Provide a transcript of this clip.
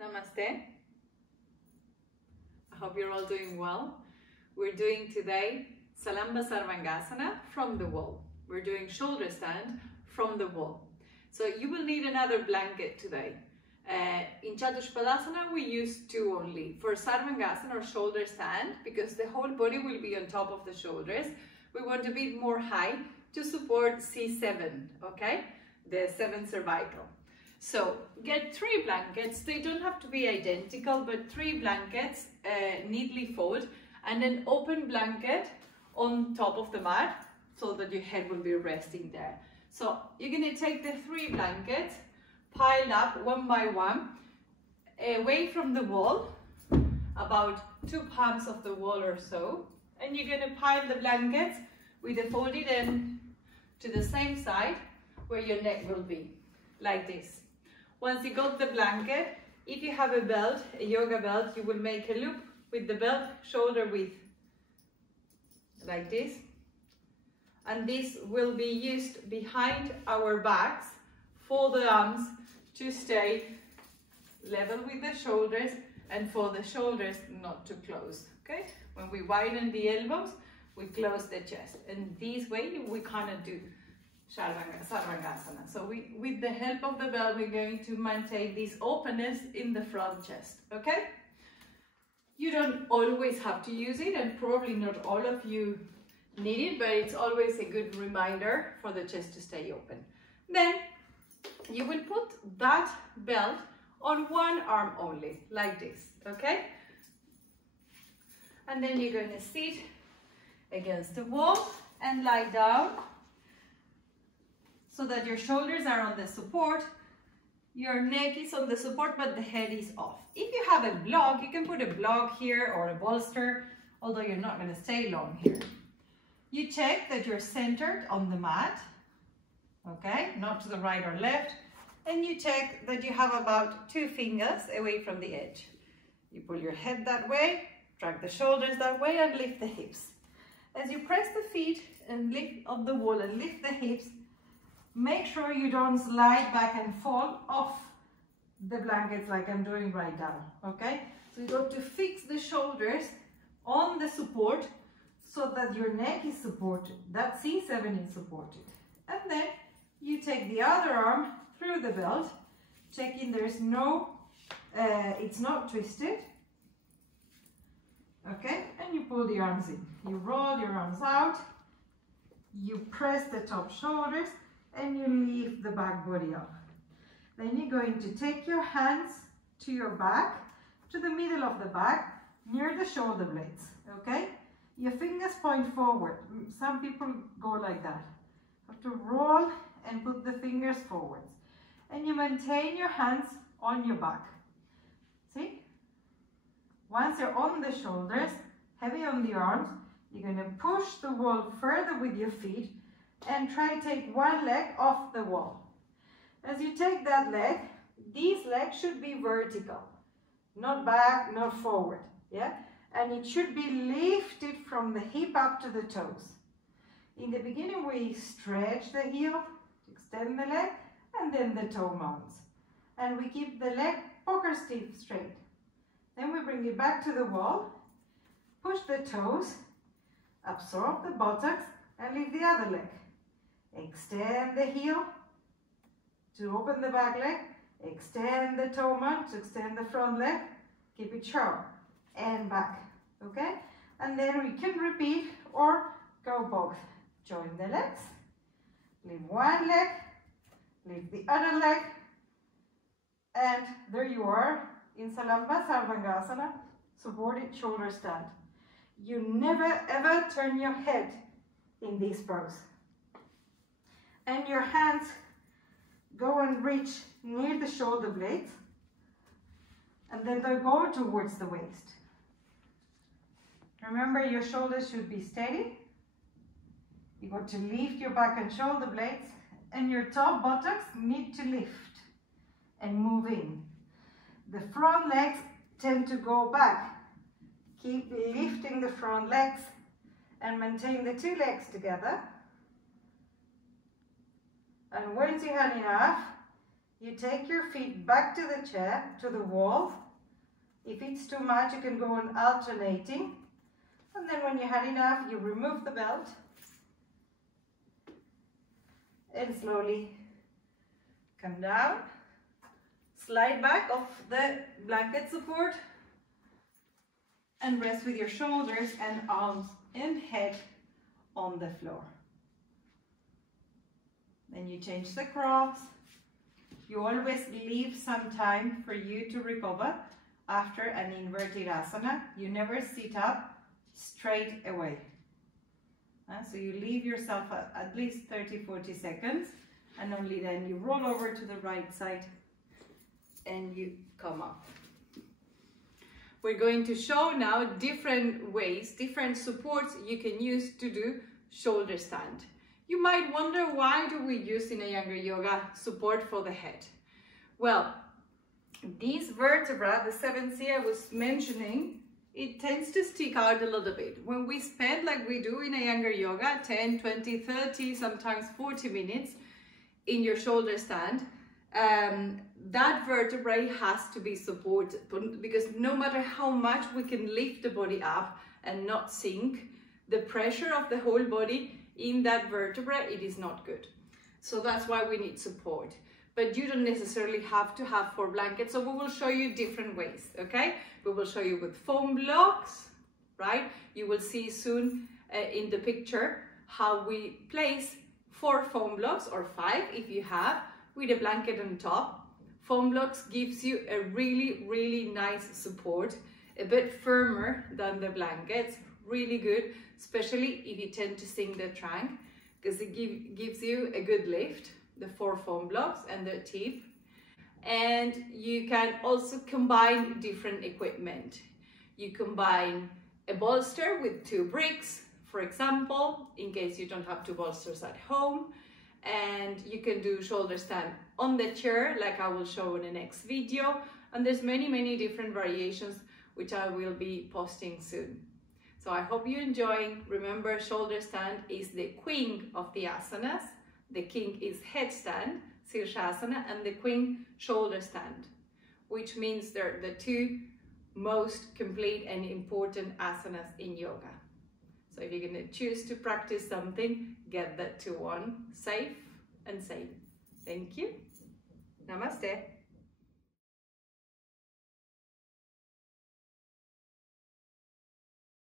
Namaste. I hope you're all doing well. We're doing today Salamba Sarvangasana from the wall. We're doing shoulder stand from the wall. So you will need another blanket today. In Padasana we use two only. For Sarvangasana or shoulder stand, because the whole body will be on top of the shoulders, we want a bit more high to support C7, okay? The 7th cervical. So get 3 blankets. They don't have to be identical, but 3 blankets neatly fold, and an open blanket on top of the mat so that your head will be resting there. So you're going to take the 3 blankets piled up one by one away from the wall, about 2 palms of the wall or so, and you're going to pile the blankets with the folded end to the same side where your neck will be, like this. Once you got the blanket, if you have a belt, a yoga belt, you will make a loop with the belt shoulder width, like this. And this will be used behind our backs for the arms to stay level with the shoulders and for the shoulders not to close, okay? When we widen the elbows, we close the chest. And this way we kind of do Sarvangasana. So with the help of the belt, we're going to maintain this openness in the front chest, okay? You don't always have to use it, and probably not all of you need it, but it's always a good reminder for the chest to stay open. Then you will put that belt on one arm only, like this, okay? And then you're going to sit against the wall and lie down, so that your shoulders are on the support, your neck is on the support, but the head is off. If you have a block, you can put a block here or a bolster, although you're not going to stay long here. You check that you're centered on the mat, okay, not to the right or left, and you check that you have about 2 fingers away from the edge. You pull your head that way, drag the shoulders that way, and lift the hips. As you press the feet and lift up the wall and lift the hips, make sure you don't slide back and fall off the blankets like I'm doing right now, okay? So you got to fix the shoulders on the support so that your neck is supported, that C7 is supported. And then you take the other arm through the belt, checking there's no, it's not twisted, okay? And you pull the arms in. You roll your arms out, you press the top shoulders, and you lift the back body up. Then you're going to take your hands to your back, to the middle of the back, near the shoulder blades, okay? Your fingers point forward. Some people go like that. You have to roll and put the fingers forwards. And you maintain your hands on your back. See? Once you're on the shoulders, heavy on the arms, you're going to push the wall further with your feet and try to take one leg off the wall. As you take that leg, these legs should be vertical, not back, not forward, yeah? And it should be lifted from the hip up to the toes. In the beginning, we stretch the heel, extend the leg, and then the toe mounts. And we keep the leg poker stiff straight. Then we bring it back to the wall, push the toes, absorb the buttocks, and lift the other leg. Extend the heel to open the back leg, extend the toe mount to extend the front leg, keep it sharp, and back, okay? And then we can repeat or go both. Join the legs, lift one leg, lift the other leg, and there you are in Salamba Sarvangasana, supported shoulder stand. You never ever turn your head in this pose. And your hands go and reach near the shoulder blades, and then they go towards the waist. Remember, your shoulders should be steady. You got to lift your back and shoulder blades, and your top buttocks need to lift and move in. The front legs tend to go back. Keep lifting the front legs and maintain the 2 legs together. And once you have enough, You take your feet back to the chair, to the wall. If it's too much, you can go on alternating. And then when you had enough, you remove the belt. And slowly come down. Slide back off the blanket support. And rest with your shoulders and arms and head on the floor. Then you change the cross. You always leave some time for you to recover after an inverted asana. You never sit up straight away. So you leave yourself at least 30-40 seconds, and only then you roll over to the right side and you come up. We're going to show now different ways, different supports you can use to do shoulder stand. You might wonder, why do we use in Iyengar yoga support for the head? Well, these vertebrae, the 7C I was mentioning, it tends to stick out a little bit. When we spend, like we do in Iyengar yoga, 10, 20, 30, sometimes 40 minutes in your shoulder stand, that vertebrae has to be supported, because no matter how much we can lift the body up and not sink, the pressure of the whole body in that vertebra, it is not good. So that's why we need support. But you don't necessarily have to have 4 blankets, so we will show you different ways, okay? We will show you with foam blocks, right? You will see soon in the picture how we place 4 foam blocks, or 5 if you have, with a blanket on top. Foam blocks gives you a really, really nice support, a bit firmer than the blankets, really good, especially if you tend to sink the trunk, because it gives you a good lift, the 4 foam blocks and the tip. And you can also combine different equipment. You combine a bolster with 2 bricks, for example, in case you don't have 2 bolsters at home. And you can do shoulder stand on the chair, like I will show in the next video. And there's many different variations, which I will be posting soon. So I hope you're enjoying. Remember, shoulder stand is the queen of the asanas. The king is headstand, Sirsasana, and the queen, shoulder stand, which means they're the 2 most complete and important asanas in yoga. So if you're going to choose to practice something, get that to one, safe and sane. Thank you. Namaste.